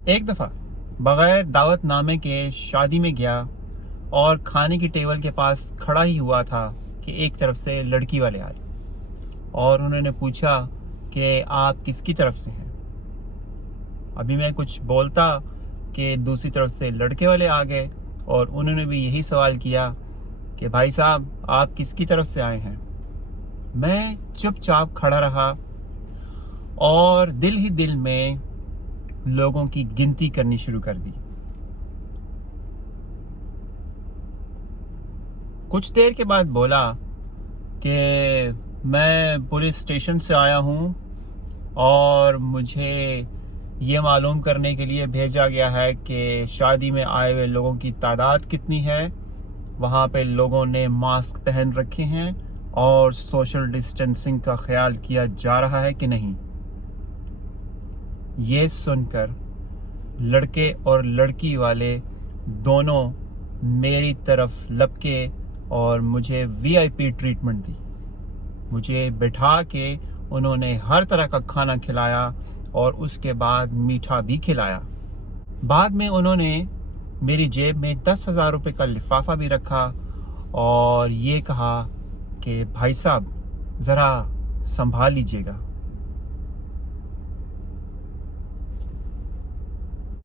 एक दफ़ा बग़ैर दावत नामे के शादी में गया और खाने की टेबल के पास खड़ा ही हुआ था कि एक तरफ से लड़की वाले आए और उन्होंने पूछा कि आप किसकी तरफ से हैं। अभी मैं कुछ बोलता कि दूसरी तरफ से लड़के वाले आ गए और उन्होंने भी यही सवाल किया कि भाई साहब आप किसकी तरफ से आए हैं। मैं चुपचाप खड़ा रहा और दिल ही दिल में लोगों की गिनती करनी शुरू कर दी। कुछ देर के बाद बोला कि मैं पुलिस स्टेशन से आया हूँ और मुझे ये मालूम करने के लिए भेजा गया है कि शादी में आए हुए लोगों की तादाद कितनी है, वहाँ पे लोगों ने मास्क पहन रखे हैं और सोशल डिस्टेंसिंग का ख्याल किया जा रहा है कि नहीं। ये सुनकर लड़के और लड़की वाले दोनों मेरी तरफ लपके और मुझे वीआईपी ट्रीटमेंट दी। मुझे बिठा के उन्होंने हर तरह का खाना खिलाया और उसके बाद मीठा भी खिलाया। बाद में उन्होंने मेरी जेब में 10,000 रुपये का लिफाफा भी रखा और ये कहा कि भाई साहब ज़रा संभाल लीजिएगा।